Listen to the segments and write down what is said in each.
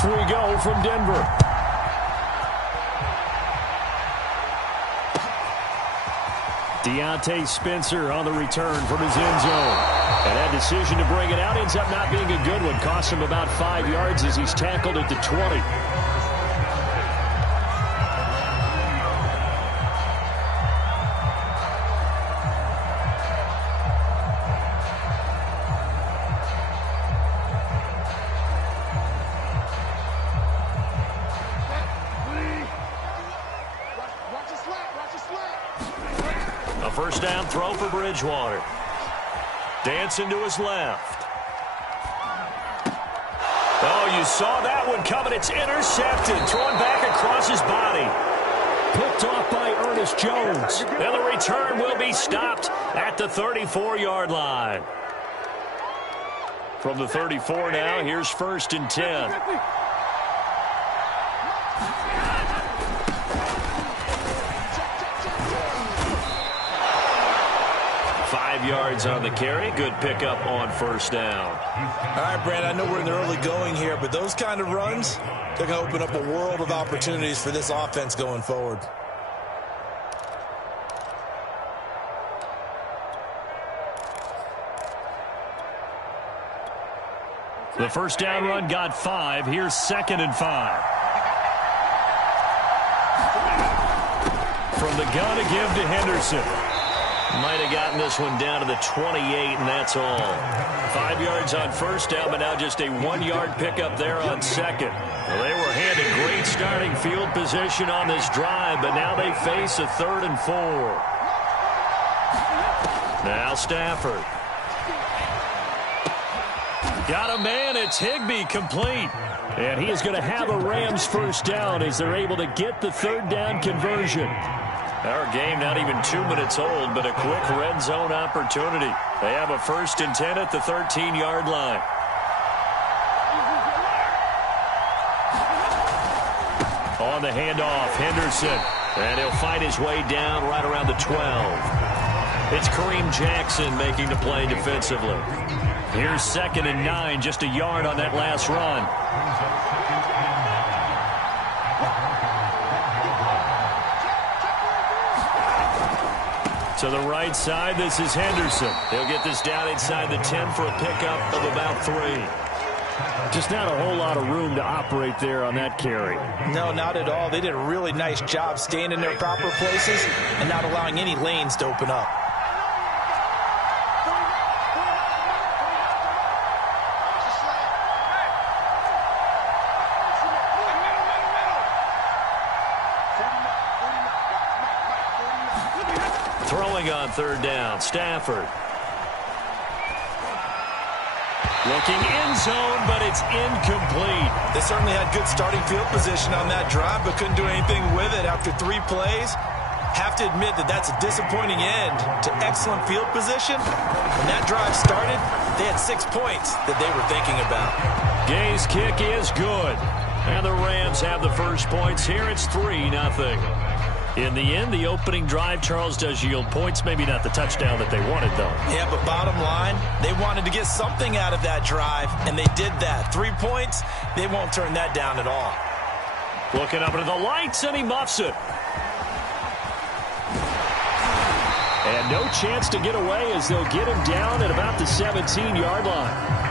Off we go from Denver. Deontay Spencer on the return from his end zone. And that decision to bring it out ends up not being a good one. Costs him about 5 yards as he's tackled at the 20. A first down throw for Bridgewater. Dancing to his left. Oh, you saw that one coming. It's intercepted. Thrown back across his body. Picked off by Ernest Jones. And the return will be stopped at the 34-yard line. From the 34 now, here's 1st and 10. Yards on the carry. Good pickup on first down. All right, Brad, I know we're in the early going here, but those kind of runs, they're going to open up a world of opportunities for this offense going forward. The first down run got 5. Here's 2nd and 5. From the gun to give to Henderson. Might have gotten this one down to the 28, and that's all. 5 yards on first down, but now just a 1-yard pickup there on second. Well, they were handed great starting field position on this drive, but now they face a 3rd and 4. Now Stafford. Got a man. It's Higbee, complete. And he is going to have a Rams first down as they're able to get the 3rd down conversion. Our game not even 2 minutes old, but a quick red zone opportunity. They have a 1st and 10 at the 13-yard line. On the handoff, Henderson. And he'll fight his way down right around the 12. It's Kareem Jackson making the play defensively. Here's 2nd and 9, just a yard on that last run. To the right side, this is Henderson. He'll get this down inside the 10 for a pickup of about 3. Just not a whole lot of room to operate there on that carry. No, not at all. They did a really nice job staying in their proper places and not allowing any lanes to open up. Throwing on 3rd down, Stafford. Looking end zone, but it's incomplete. They certainly had good starting field position on that drive, but couldn't do anything with it after 3 plays. Have to admit that that's a disappointing end to excellent field position. When that drive started, they had 6 points that they were thinking about. Gay's kick is good. And the Rams have the first points here. It's 3-0. In the end, the opening drive, Charles, does yield points. Maybe not the touchdown that they wanted, though. Yeah, but bottom line, they wanted to get something out of that drive, and they did that. 3 points, they won't turn that down at all. Looking up into the lights, and he muffs it. And no chance to get away as they'll get him down at about the 17-yard line.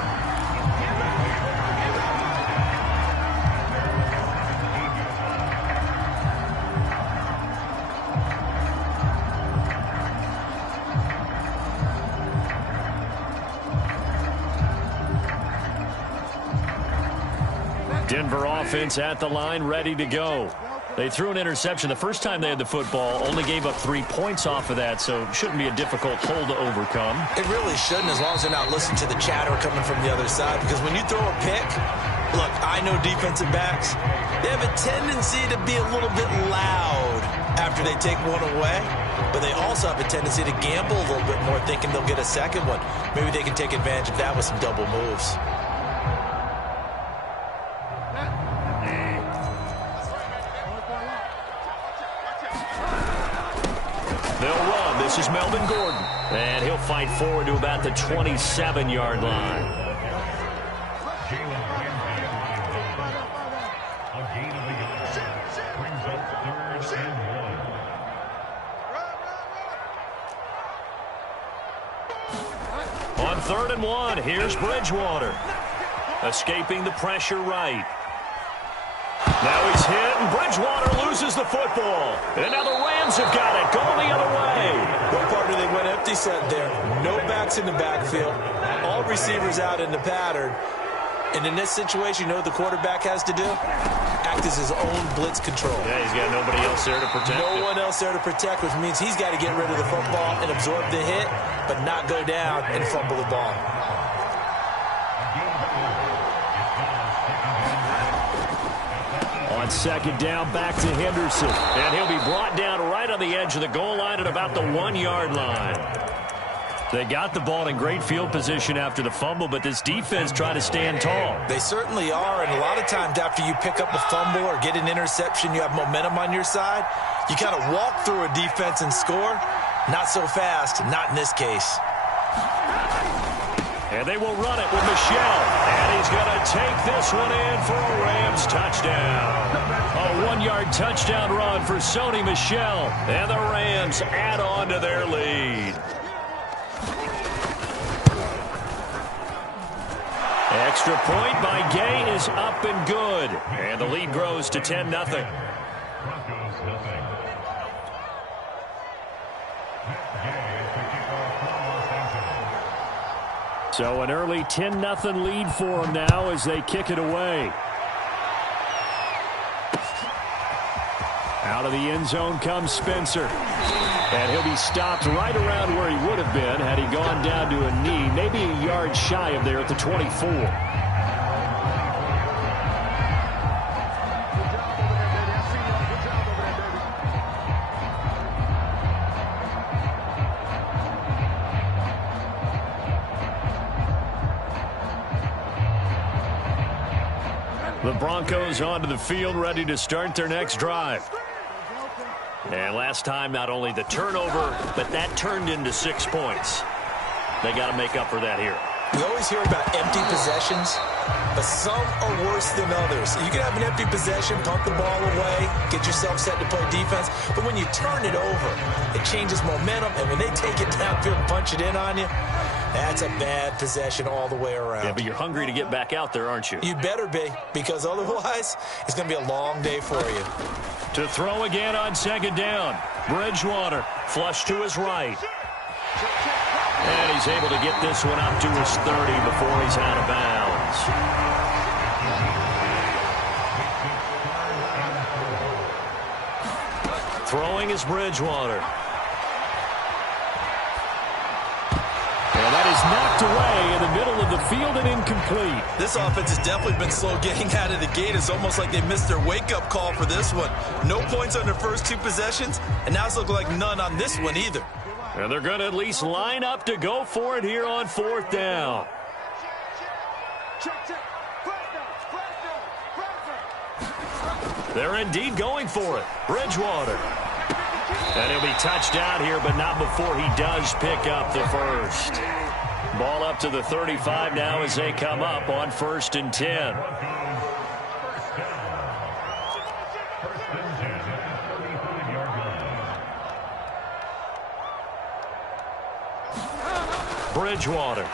Denver offense at the line, ready to go. They threw an interception the first time they had the football, only gave up 3 points off of that, so it shouldn't be a difficult hole to overcome. It really shouldn't, as long as they're not listening to the chatter coming from the other side, because when you throw a pick, look, I know defensive backs, they have a tendency to be a little bit loud after they take one away, but they also have a tendency to gamble a little bit more, thinking they'll get a second one. Maybe they can take advantage of that with some double moves. This is Melvin Gordon, and he'll fight forward to about the 27-yard line. On 3rd and 1, here's Bridgewater. Escaping the pressure right. Now he's hit, and Bridgewater loses the football. And now the Rams have got it, going the other way. What partner they went empty set there. No backs in the backfield. All receivers out in the pattern. And in this situation, you know what the quarterback has to do? Act as his own blitz control. Yeah, he's got nobody else there to protect him. No one else there to protect, which means he's got to get rid of the football and absorb the hit, but not go down and fumble the ball. On 2nd down, back to Henderson. And he'll be brought down right on the edge of the goal line at about the 1-yard line. They got the ball in great field position after the fumble, but this defense tried to stand tall. They certainly are, and a lot of times after you pick up a fumble or get an interception, you have momentum on your side. You kind of walk through a defense and score. Not so fast, not in this case. And they will run it with Michel. And he's going to take this one in for a Rams touchdown. A 1-yard touchdown run for Sony Michel. And the Rams add on to their lead. Extra point by Gay is up and good. And the lead grows to 10-0. So an early 10-0 lead for them now as they kick it away. Out of the end zone comes Spencer. And he'll be stopped right around where he would have been had he gone down to a knee, maybe a yard shy of there at the 24. The Broncos onto the field, ready to start their next drive. And last time, not only the turnover, but that turned into 6 points. They got to make up for that here. We always hear about empty possessions, but some are worse than others. You can have an empty possession, pump the ball away, get yourself set to play defense, but when you turn it over, it changes momentum, and when they take it downfield and punch it in on you, that's a bad possession all the way around. Yeah, but you're hungry to get back out there, aren't you? You better be, because otherwise, it's going to be a long day for you. To throw again on 2nd down. Bridgewater, flush to his right. And he's able to get this one up to his 30 before he's out of bounds. Throwing is Bridgewater. And that is knocked away in the middle of the field and incomplete. This offense has definitely been slow getting out of the gate. It's almost like they missed their wake-up call for this one. No points on their first 2 possessions, and now it's looking like none on this one either. And they're going to at least line up to go for it here on 4th down. They're indeed going for it. Bridgewater. And he'll be touched out here, but not before he does pick up the first. Ball up to the 35 now as they come up on 1st and 10. Bridgewater.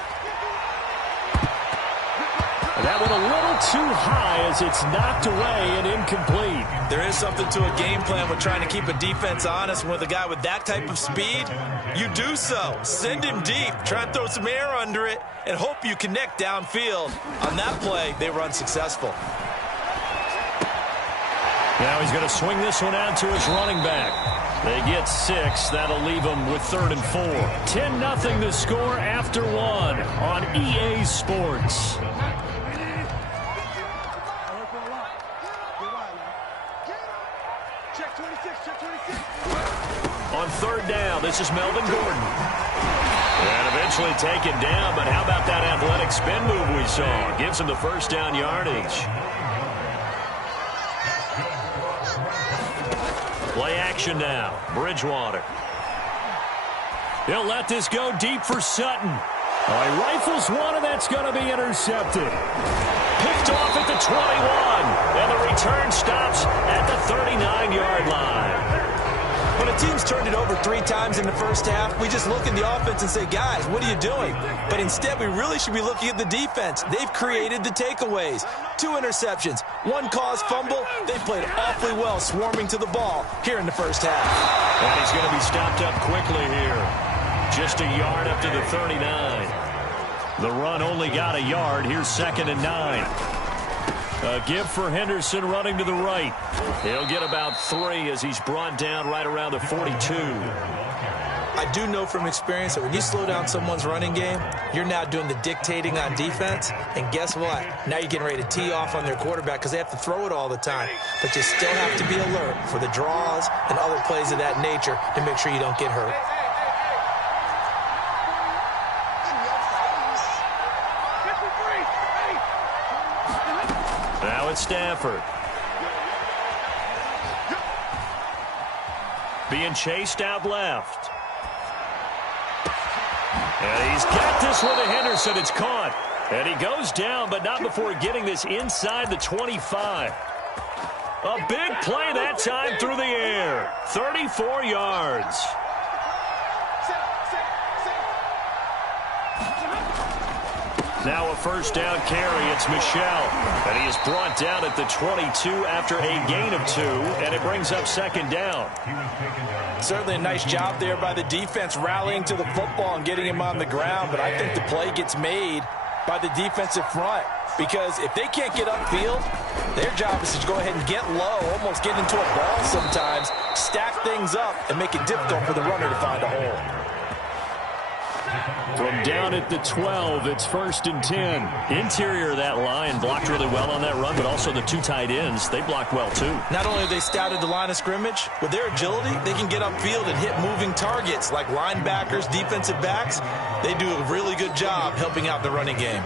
And that one a little too high as it's knocked away and incomplete. There is something to a game plan with trying to keep a defense honest. With a guy with that type of speed, you do so. Send him deep. Try and throw some air under it and hope you connect downfield. On that play, they were unsuccessful. Now he's going to swing this one out to his running back. They get 6. That'll leave them with 3rd and 4. 10-0 the score after 1 on EA Sports. On 3rd down, this is Melvin Gordon. And eventually taken down, but how about that athletic spin move we saw? Gives him the 1st down yardage. Play action now. Bridgewater. He'll let this go deep for Sutton. Oh, he rifles one, and that's going to be intercepted. Picked off at the 21. And the return stops at the 39-yard line. When a team's turned it over 3 times in the first half, we just look at the offense and say, guys, what are you doing? But instead, we really should be looking at the defense. They've created the takeaways. 2 interceptions, 1 caused fumble. They played awfully well swarming to the ball here in the first half. And he's going to be stopped up quickly here. Just a yard up to the 39. The run only got a yard. Here's 2nd and 9. A give for Henderson running to the right. He'll get about 3 as he's brought down right around the 42. I do know from experience that when you slow down someone's running game, you're now doing the dictating on defense. And guess what? Now you're getting ready to tee off on their quarterback because they have to throw it all the time. But you still have to be alert for the draws and other plays of that nature to make sure you don't get hurt. Now it's Stafford. Being chased out left. And he's got this one to Henderson. It's caught. And he goes down, but not before getting this inside the 25. A big play that time through the air. 34 yards. Now a first down carry. It's Michel. And he is brought down at the 22 after a gain of 2. And it brings up 2nd down. Certainly a nice job there by the defense rallying to the football and getting him on the ground. But I think the play gets made by the defensive front. Because if they can't get upfield, their job is to go ahead and get low, almost get into a ball sometimes, stack things up, and make it difficult for the runner to find a hole. From down at the 12, it's 1st and 10. Interior of that line blocked really well on that run, but also the 2 tight ends, they blocked well too. Not only have they scouted the line of scrimmage, with their agility, they can get upfield and hit moving targets like linebackers, defensive backs. They do a really good job helping out the running game.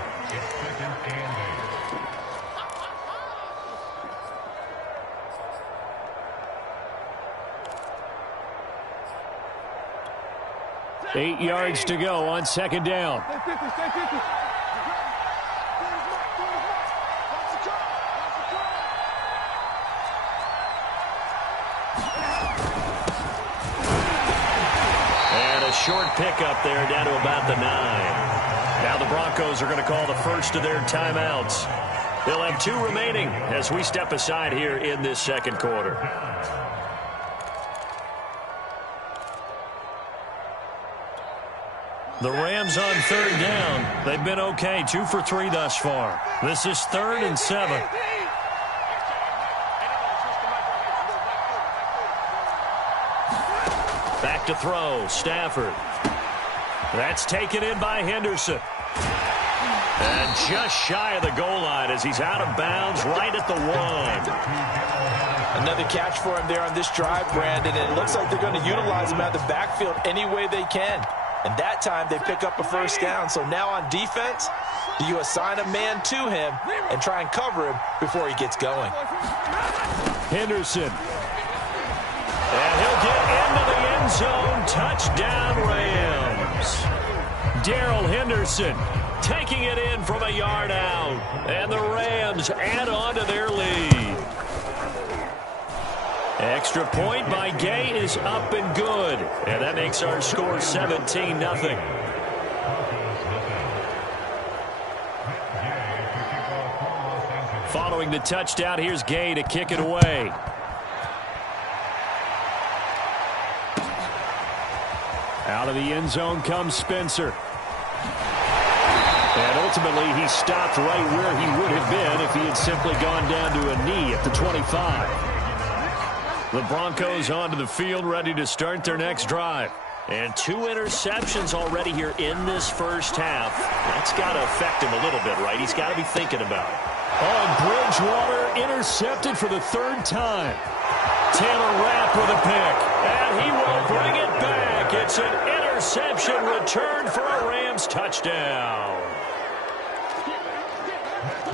Eight yards to go on 2nd down. And a short pickup there down to about the 9. Now the Broncos are going to call the first of their timeouts. They'll have 2 remaining as we step aside here in this 2nd quarter. The Rams on 3rd down. They've been okay. 2 for 3 thus far. This is 3rd and 7. Back to throw. Stafford. That's taken in by Henderson. And just shy of the goal line as he's out of bounds right at the 1. Another catch for him there on this drive, Brandon. And it looks like they're going to utilize him out of the backfield any way they can. And that time they pick up a first down. So now on defense, do you assign a man to him and try and cover him before he gets going? Henderson. And he'll get into the end zone. Touchdown, Rams. Darrell Henderson taking it in from a yard out. And the Rams add on to their lead. Extra point by Gay is up and good. And that makes our score 17-0. Following the touchdown, here's Gay to kick it away. Out of the end zone comes Spencer. And ultimately, he stopped right where he would have been if he had simply gone down to a knee at the 25. The Broncos onto the field, ready to start their next drive. And 2 interceptions already here in this first half. That's got to affect him a little bit, right? He's got to be thinking about it. Oh, and Bridgewater intercepted for the 3rd time. Taylor Rapp with a pick. And he will bring it back. It's an interception return for a Rams touchdown.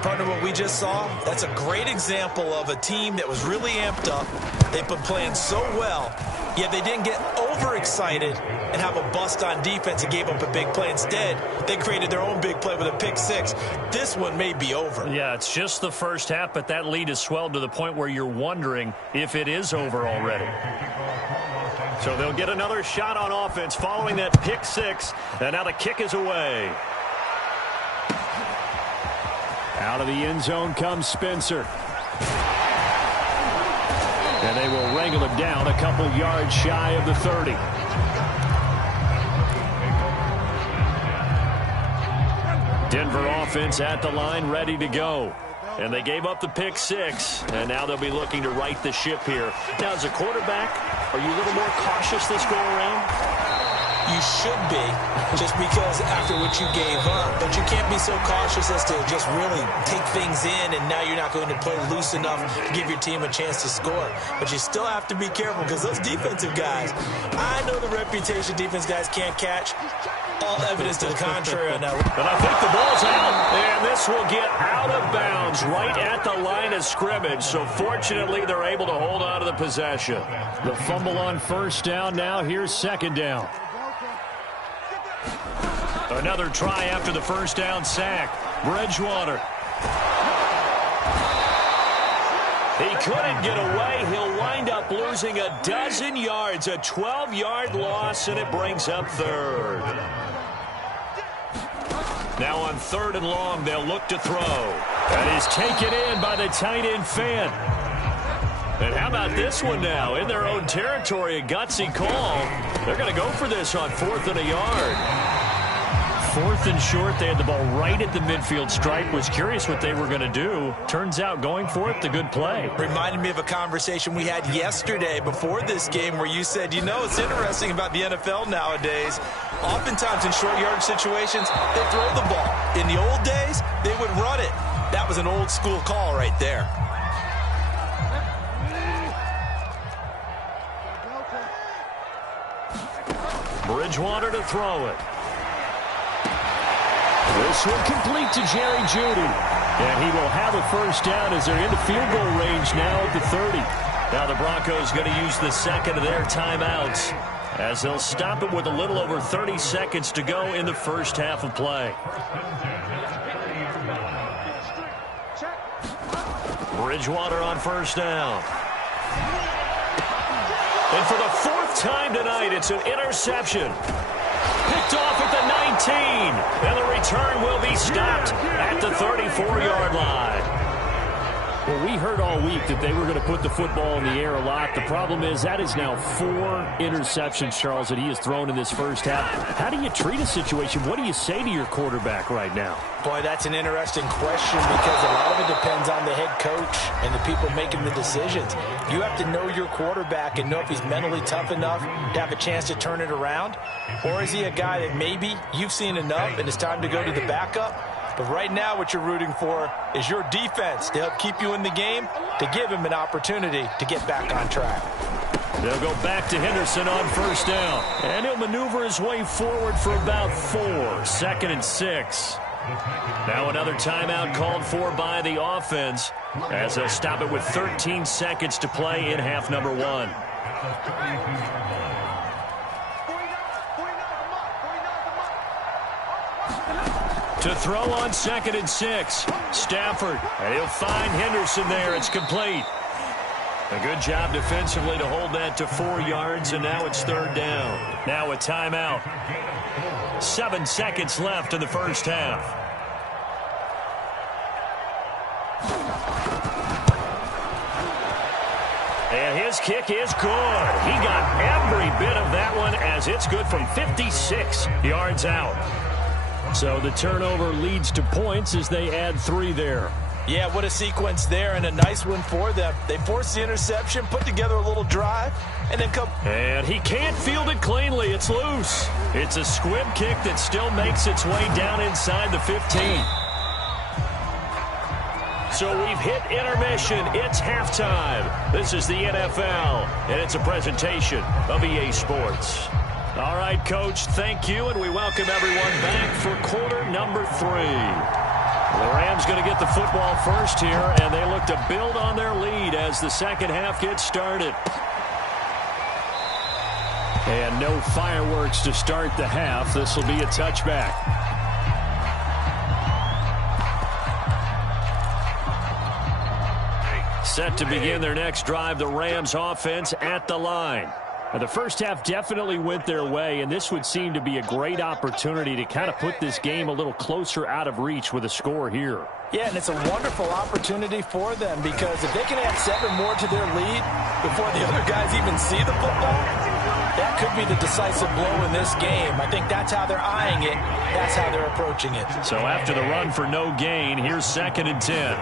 Partner, what we just saw, that's a great example of a team that was really amped up. They've been playing so well, yet they didn't get overexcited and have a bust on defense and gave up a big play. Instead, they created their own big play with a pick 6. This one may be over. Yeah, it's just the first half, but that lead has swelled to the point where you're wondering if it is over already. So they'll get another shot on offense following that pick six. And now the kick is away. Out of the end zone comes Spencer. And they will wrangle him down a couple yards shy of the 30. Denver offense at the line, ready to go. And they gave up the pick six, and now they'll be looking to right the ship here. Now, as a quarterback, are you a little more cautious this go around? You should be, just because after what you gave up. But you can't be so cautious as to just really take things in, and now you're not going to play loose enough to give your team a chance to score. But you still have to be careful, because those defensive guys, I know the reputation defense guys can't catch. All evidence to the contrary on that. But I think the ball's out, and this will get out of bounds right at the line of scrimmage. So fortunately, they're able to hold on to the possession. The fumble on first down. Now here's second down. Another try after the first down sack. Bridgewater. He couldn't get away. He'll wind up losing a dozen yards, a 12-yard loss, and it brings up third. Now on third and long, they'll look to throw. That is taken in by the tight end Fant. And how about this one now? In their own territory, a gutsy call. They're going to go for this on fourth and a yard. Fourth and short, they had the ball right at the midfield stripe. Was curious what they were going to do. Turns out going for it, the good play. Reminded me of a conversation we had yesterday before this game where you said, you know, it's interesting about the NFL nowadays. Oftentimes in short yardage situations, they throw the ball. In the old days, they would run it. That was an old school call right there. Bridgewater to throw it. This one complete to Jerry Jeudy. And he will have a first down as they're into field goal range now at the 30. Now the Broncos going to use the second of their timeouts as they'll stop it with a little over 30 seconds to go in the first half of play. Bridgewater on first down. And for the fourth time tonight, it's an interception. Picked off at the 19, and the return will be stopped at the 34-yard line. Well, we heard all week that they were going to put the football in the air a lot. The problem is that is now 4 interceptions, Charles, that he has thrown in this first half. How do you treat a situation? What do you say to your quarterback right now? Boy, that's an interesting question because a lot of it depends on the head coach and the people making the decisions. You have to know your quarterback and know if he's mentally tough enough to have a chance to turn it around. Or is he a guy that maybe you've seen enough and it's time to go to the backup? But right now what you're rooting for is your defense to help keep you in the game, to give him an opportunity to get back on track. They'll go back to Henderson on first down. And he'll maneuver his way forward for about 4. Second and 6. Now another timeout called for by the offense as they'll stop it with 13 seconds to play in half number 1. To throw on second and 6. Stafford. And he'll find Henderson there. It's complete. A good job defensively to hold that to 4 yards, and now it's third down. Now a timeout. 7 seconds left in the first half. And his kick is good. He got every bit of that one as it's good from 56 yards out. So the turnover leads to points as they add 3 there. Yeah, what a sequence there, and a nice one for them. They forced the interception, put together a little drive, and then come. And he can't field it cleanly. It's loose. It's a squib kick that still makes its way down inside the 15. So we've hit intermission. It's halftime. This is the NFL, and it's a presentation of EA Sports. All right, Coach, thank you, and we welcome everyone back for quarter number 3. The Rams going to get the football first here, and they look to build on their lead as the second half gets started. And no fireworks to start the half. This will be a touchback. Set to begin their next drive, the Rams offense at the line. And the first half definitely went their way, and this would seem to be a great opportunity to kind of put this game a little closer out of reach with a score here. Yeah, and it's a wonderful opportunity for them because if they can add 7 more to their lead before the other guys even see the football, that could be the decisive blow in this game. I think that's how they're eyeing it. That's how they're approaching it. So after the run for no gain, here's 2nd and 10.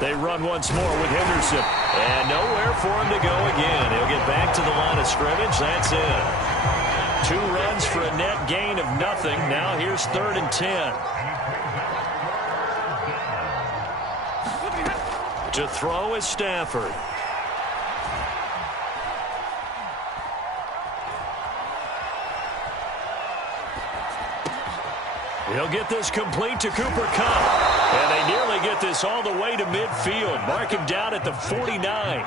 They run once more with Henderson. And nowhere for him to go again. He'll get back to the line of scrimmage. That's it. 2 runs for a net gain of nothing. Now here's 3rd and 10. To throw is Stafford. He'll get this complete to Cooper Kupp. And they nearly get this all the way to midfield. Mark him down at the 49.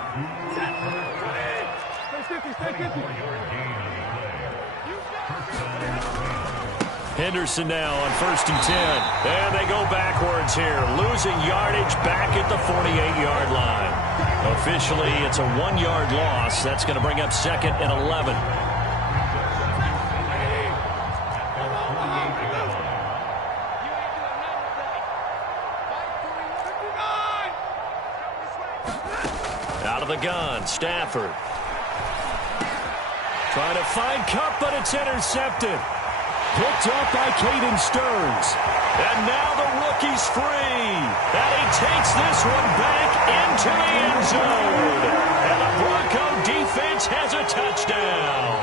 Henderson now on 1st and 10. And they go backwards here. Losing yardage back at the 48-yard line. Officially, it's a 1-yard loss. That's going to bring up 2nd and 11. Out of the gun, Stafford. Trying to find Kupp, but it's intercepted. Picked up by Caden Stearns. And now the rookie's free. And he takes this one back into the end zone. And the Bronco defense has a touchdown.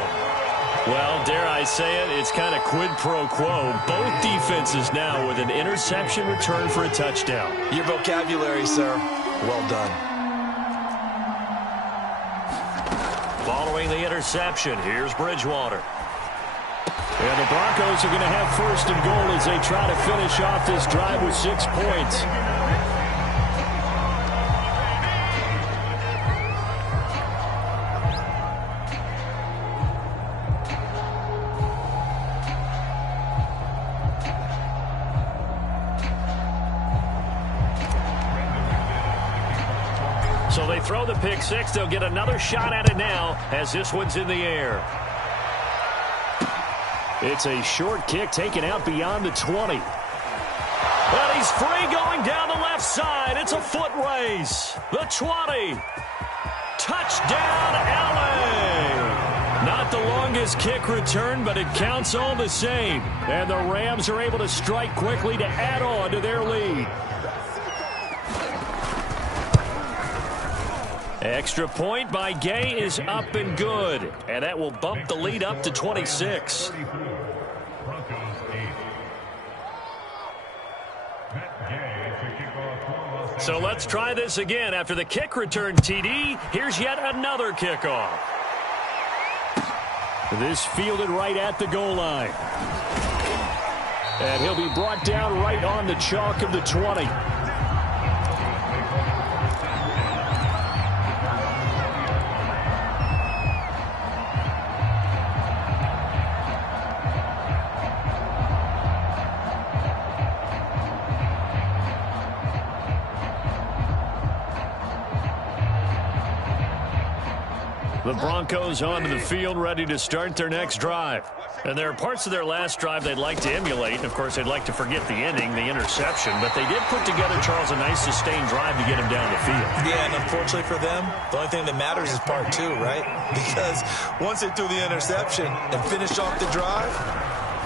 Well, dare I say it, it's kind of quid pro quo. Both defenses now with an interception return for a touchdown. Your vocabulary, sir. Well done. Following the interception, here's Bridgewater. And the Broncos are going to have 1st and goal as they try to finish off this drive with 6 points. So they throw the pick 6. They'll get another shot at it now as this one's in the air. It's a short kick taken out beyond the 20. And he's free going down the left side. It's a foot race. The 20. Touchdown, LA. Not the longest kick return, but it counts all the same. And the Rams are able to strike quickly to add on to their lead. Extra point by Gay is up and good. And that will bump the lead up to 26. So let's try this again. After the kick return TD, here's yet another kickoff. This fielded right at the goal line. And he'll be brought down right on the chalk of the 20. The Broncos onto the field, ready to start their next drive. And there are parts of their last drive they'd like to emulate. And, of course, they'd like to forget the ending, the interception. But they did put together, Charles, a nice sustained drive to get him down the field. Yeah, and unfortunately for them, the only thing that matters is part 2, right? Because once they threw the interception and finished off the drive,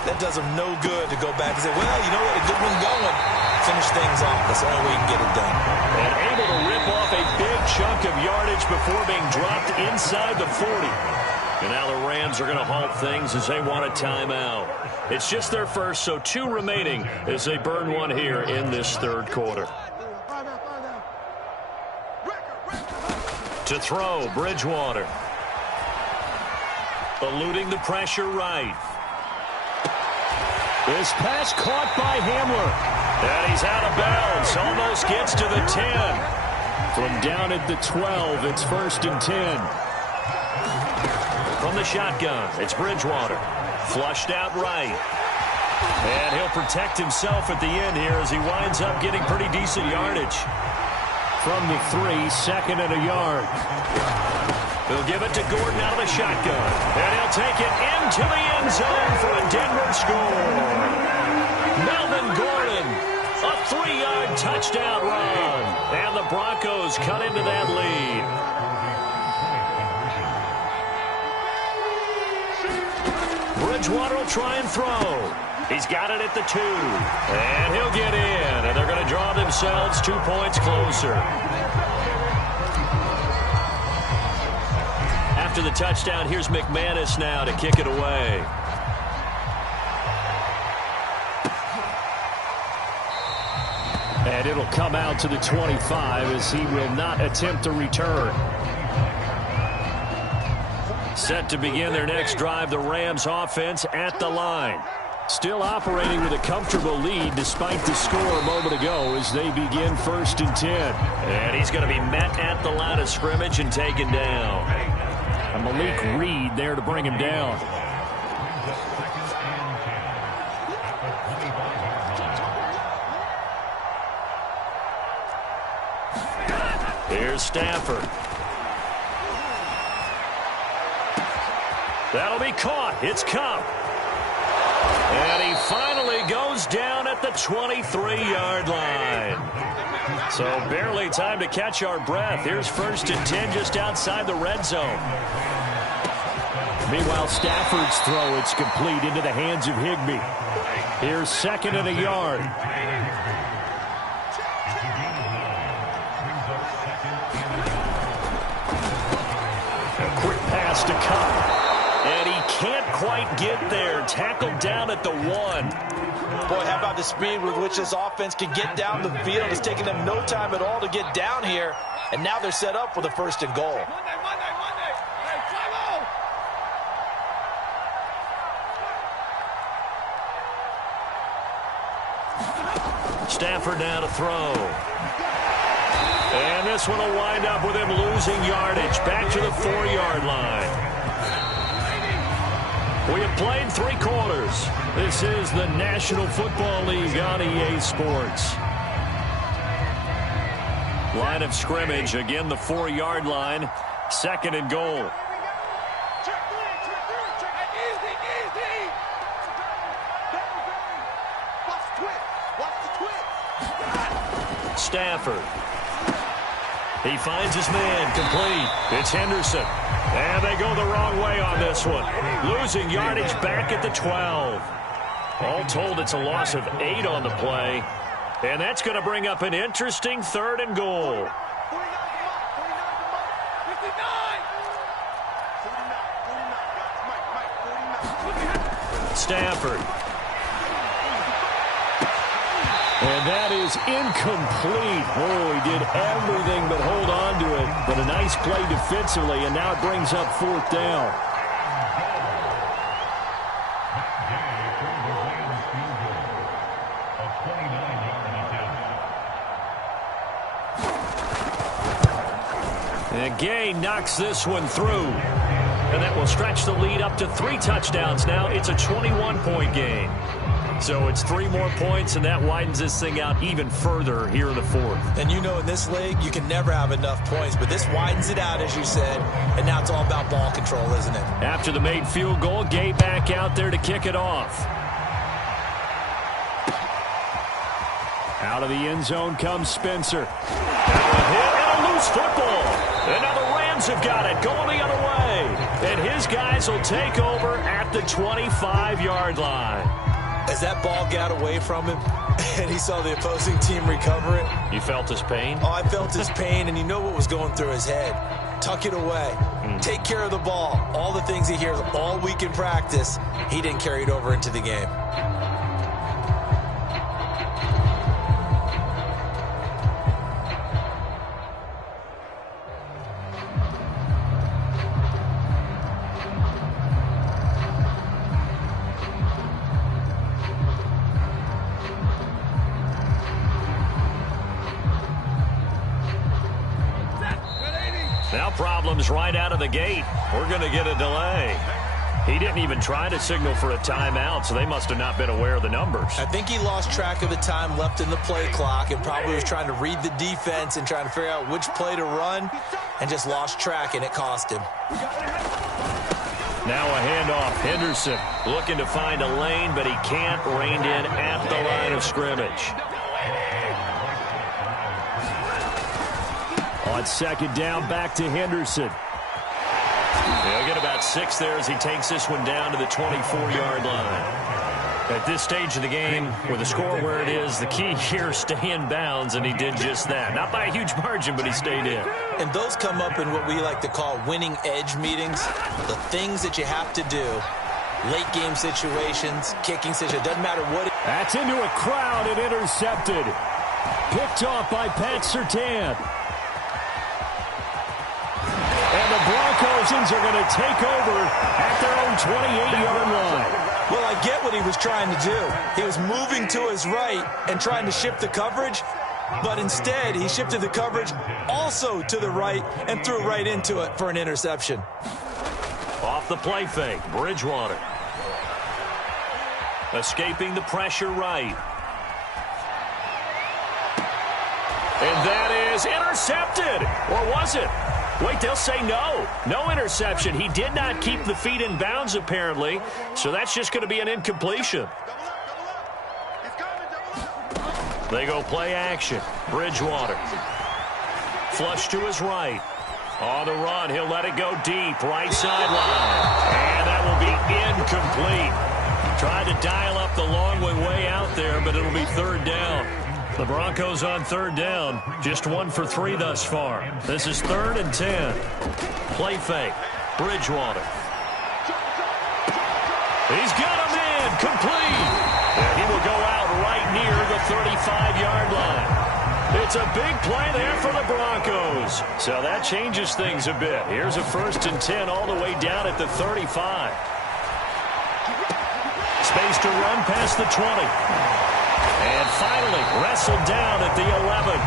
that does them no good to go back and say, well, you know what, a good one going. Finish things off. That's the only way you can get it done. And able to rip off a big chunk of yardage before being dropped inside the 40. And now the Rams are going to halt things as they want a timeout. It's just their first, so 2 remaining as they burn one here in this 3rd quarter. To throw, Bridgewater. Eluding the pressure right. This pass caught by Hamler. And he's out of bounds. Almost gets to the 10. From down at the 12, it's 1st and 10. From the shotgun, it's Bridgewater. Flushed out right. And he'll protect himself at the end here as he winds up getting pretty decent yardage. From the 3, 2nd and a yard. He'll give it to Gordon out of the shotgun. And he'll take it into the end zone for a Denver score. Melvin Gordon, a 3-yard touchdown run. And the Broncos cut into that lead. Bridgewater will try and throw. He's got it at the 2. And he'll get in. And they're going to draw themselves 2 points closer. After the touchdown, here's McManus now to kick it away. And it'll come out to the 25 as he will not attempt to return. Set to begin their next drive, the Rams offense at the line. Still operating with a comfortable lead despite the score a moment ago as they begin 1st and 10. And he's going to be met at the line of scrimmage and taken down. And Malik Reed there to bring him down. Here's Stafford. That'll be caught. It's Kupp. And he finally goes down at the 23-yard line. So barely time to catch our breath. Here's 1st and 10 just outside the red zone. Meanwhile, Stafford's throw, it's complete into the hands of Higbee. Here's 2nd and a yard. A quick pass to Kupp. And he can't quite get there. Tackled down at the 1. Boy, how about the speed with which this offense can get down the field? It's taking them no time at all to get down here. And now they're set up for the 1st and goal. Stafford now to throw. And this one will wind up with him losing yardage. Back to the 4-yard line. We have played 3 quarters. This is the National Football League on EA Sports. Line of scrimmage, again the 4-yard line. 2nd and goal. Stafford. He finds his man, complete. It's Henderson. And they go the wrong way on this one. Losing yardage back at the 12. All told, it's a loss of 8 on the play. And that's going to bring up an interesting 3rd and goal. Stafford. And that is incomplete. Oh, he did everything but hold on to it. But a nice play defensively, and now it brings up 4th down. And Gay knocks this one through. And that will stretch the lead up to 3 touchdowns now. It's a 21-point game. So it's 3 more points, and that widens this thing out even further here in the 4th. And you know, in this league, you can never have enough points, but this widens it out, as you said, and now it's all about ball control, isn't it? After the made field goal, Gay back out there to kick it off. Out of the end zone comes Spencer. Now a hit and a loose football. And now the Rams have got it, going the other way. And his guys will take over at the 25-yard line. As that ball got away from him and he saw the opposing team recover it. You felt his pain? Oh, I felt his pain, and you know what was going through his head. Tuck it away. Take care of the ball. All the things he hears all week in practice, he didn't carry it over into the game. Now problems right out of the gate. We're going to get a delay. He didn't even try to signal for a timeout, so they must have not been aware of the numbers. I think he lost track of the time left in the play clock and probably was trying to read the defense and trying to figure out which play to run and just lost track, and it cost him. Now a handoff. Henderson looking to find a lane, but he can't. Reined in at the line of scrimmage. On second down, back to Henderson. He'll get about 6 there as he takes this one down to the 24-yard line. At this stage of the game, with the score where it is, the key here is stay in bounds, and he did just that. Not by a huge margin, but he stayed in. And those come up in what we like to call winning edge meetings. The things that you have to do. Late game situations, kicking situations, doesn't matter what. That's into a crowd and intercepted. Picked off by Pat Surtain. And the Broncos are going to take over at their own 28-yard line. Well, I get what he was trying to do. He was moving to his right and trying to shift the coverage, but instead he shifted the coverage also to the right and threw right into it for an interception. Off the play fake, Bridgewater. Escaping the pressure right. And that is intercepted. Or was it? Wait, they'll say no. No interception. He did not keep the feet in bounds, apparently, so that's just going to be an incompletion. They go play action. Bridgewater. Flush to his right. On the run, he'll let it go deep. Right sideline. And that will be incomplete. Tried to dial up the long way out there, but it'll be third down. The Broncos on third down. Just 1 for 3 thus far. This is 3rd and 10. Play fake. Bridgewater. He's got him in. Complete. And he will go out right near the 35-yard line. It's a big play there for the Broncos. So that changes things a bit. Here's a 1st and 10 all the way down at the 35. Space to run past the 20. And finally, wrestled down at the 11.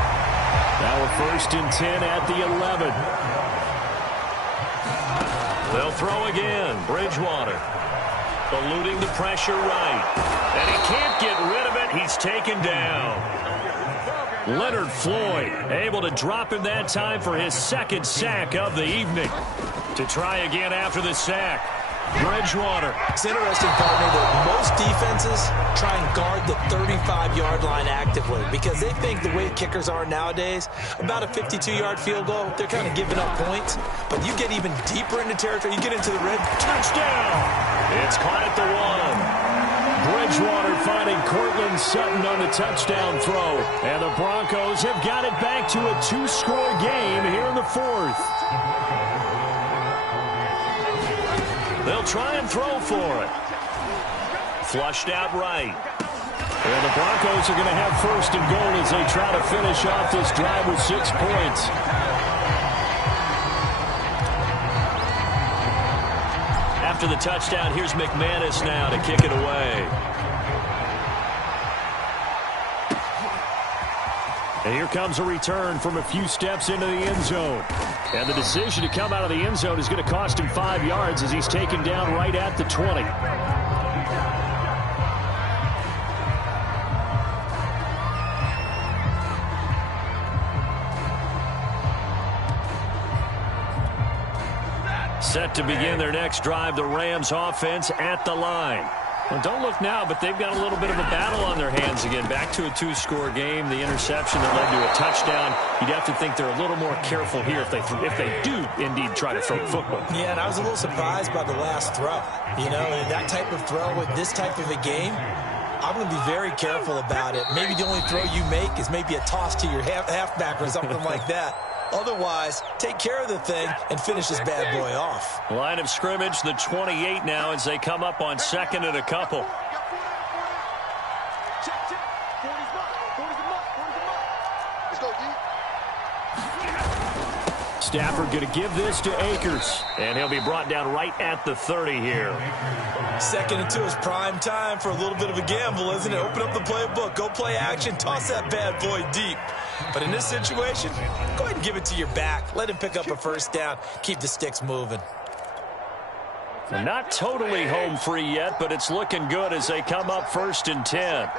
Now a 1st and 10 at the 11. They'll throw again. Bridgewater. Eluding the pressure right. And he can't get rid of it. He's taken down. Leonard Floyd able to drop him that time for his 2nd sack of the evening. To try again after the sack. Bridgewater. It's interesting, partner, that most defenses try and guard the 35-yard line actively because they think the way kickers are nowadays, about a 52-yard field goal, they're kind of giving up points. But you get even deeper into territory, you get into the red. Touchdown! It's caught at the 1. Bridgewater finding Cortland Sutton on the touchdown throw. And the Broncos have got it back to a 2-score game here in the 4th. They'll try and throw for it. Flushed out right. And the Broncos are going to have 1st and goal as they try to finish off this drive with 6 points. After the touchdown, here's McManus now to kick it away. And here comes a return from a few steps into the end zone. And the decision to come out of the end zone is going to cost him 5 yards as he's taken down right at the 20. Set to begin their next drive, the Rams offense at the line. Well, don't look now, but they've got a little bit of a battle on their hands again. Back to a 2-score game. The interception that led to a touchdown. You'd have to think they're a little more careful here if they do indeed try to throw the football. Yeah, and I was a little surprised by the last throw. You know, that type of throw with this type of a game, I'm going to be very careful about it. Maybe the only throw you make is maybe a toss to your halfback or something like that. Otherwise, take care of the thing and finish this bad boy off. Line of scrimmage, the 28 now as they come up on 2nd and a couple. Stafford going to give this to Akers. And he'll be brought down right at the 30 here. 2nd and 2 is prime time for a little bit of a gamble, isn't it? Open up the playbook, go play action, toss that bad boy deep. But in this situation, go ahead and give it to your back. Let him pick up a 1st down. Keep the sticks moving. Not totally home free yet, but it's looking good as they come up 1st and 10.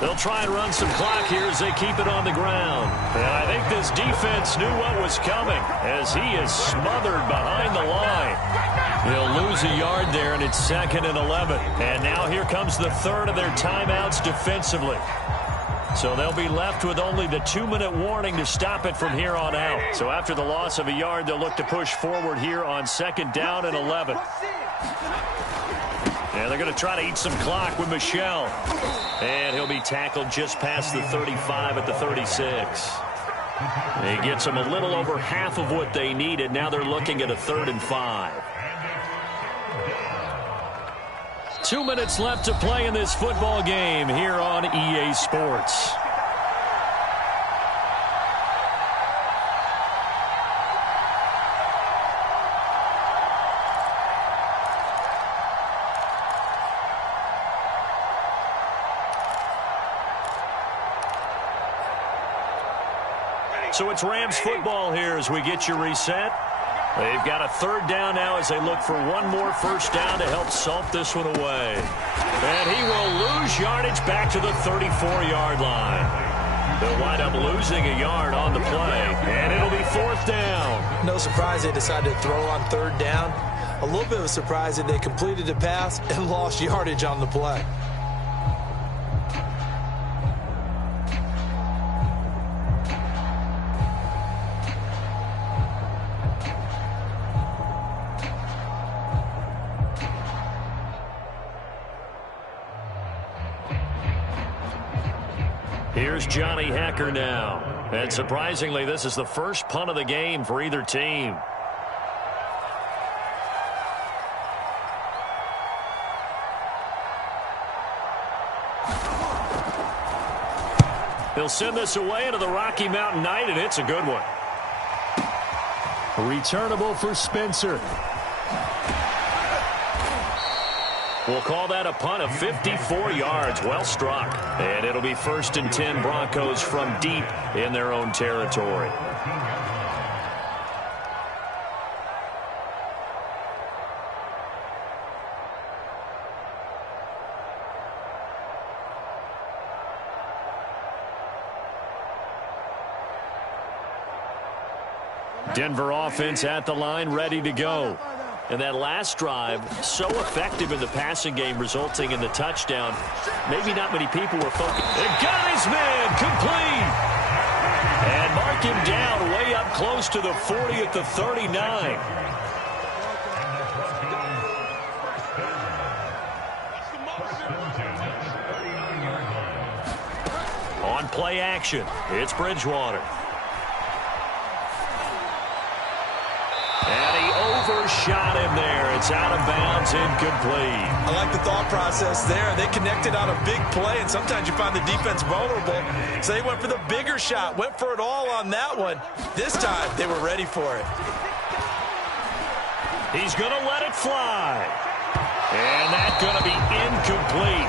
They'll try and run some clock here as they keep it on the ground. And I think this defense knew what was coming as he is smothered behind the line. He'll lose a yard there, and it's 2nd and 11. And now here comes the third of their timeouts defensively. So they'll be left with only the 2-minute warning to stop it from here on out. So after the loss of a yard, they'll look to push forward here on 2nd down and 11. And they're going to try to eat some clock with Michel. And he'll be tackled just past the 35 at the 36. He gets them a little over half of what they needed. Now they're looking at a 3rd and 5. 2 minutes left to play in this football game here on EA Sports. So it's Rams football here as we get you reset. They've got a 3rd down now as they look for one more 1st down to help salt this one away. And he will lose yardage back to the 34-yard line. They'll wind up losing a yard on the play, and it'll be 4th down. No surprise they decided to throw on 3rd down. A little bit of a surprise that they completed the pass and lost yardage on the play. Here's Johnny Hekker now. And surprisingly, this is the first punt of the game for either team. They'll send this away into the Rocky Mountain Night, and it's a good one. Returnable for Spencer. We'll call that a punt of 54 yards. Well struck. And it'll be 1st and 10 Broncos from deep in their own territory. Denver offense at the line, ready to go. And that last drive, so effective in the passing game, resulting in the touchdown. Maybe not many people were focused. They got his man, complete. And mark him down way up close to the 40 at the 39. On play action, it's Bridgewater. And he overshot him there. It's out of bounds, incomplete. I like the thought process there. They connected on a big play, and sometimes you find the defense vulnerable. So they went for the bigger shot, went for it all on that one. This time, they were ready for it. He's going to let it fly. And that's going to be incomplete.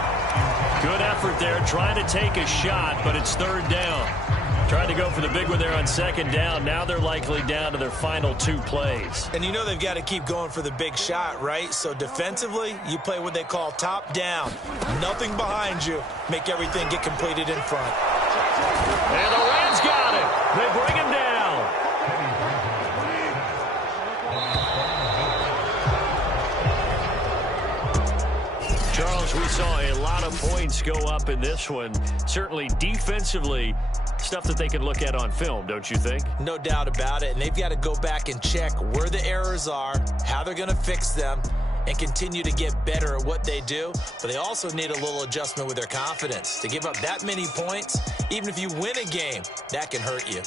Good effort there, trying to take a shot, but it's 3rd down. Tried to go for the big one there on 2nd down. Now they're likely down to their final 2 plays. And you know they've got to keep going for the big shot, right? So defensively, you play what they call top down. Nothing behind you. Make everything get completed in front. And the Rams got it. They bring him down. Charles, we saw a lot of points go up in this one. Certainly defensively, stuff that they can look at on film, don't you think? No doubt about it. And they've got to go back and check where the errors are, how they're going to fix them, and continue to get better at what they do. But they also need a little adjustment with their confidence. To give up that many points, even if you win a game, that can hurt you.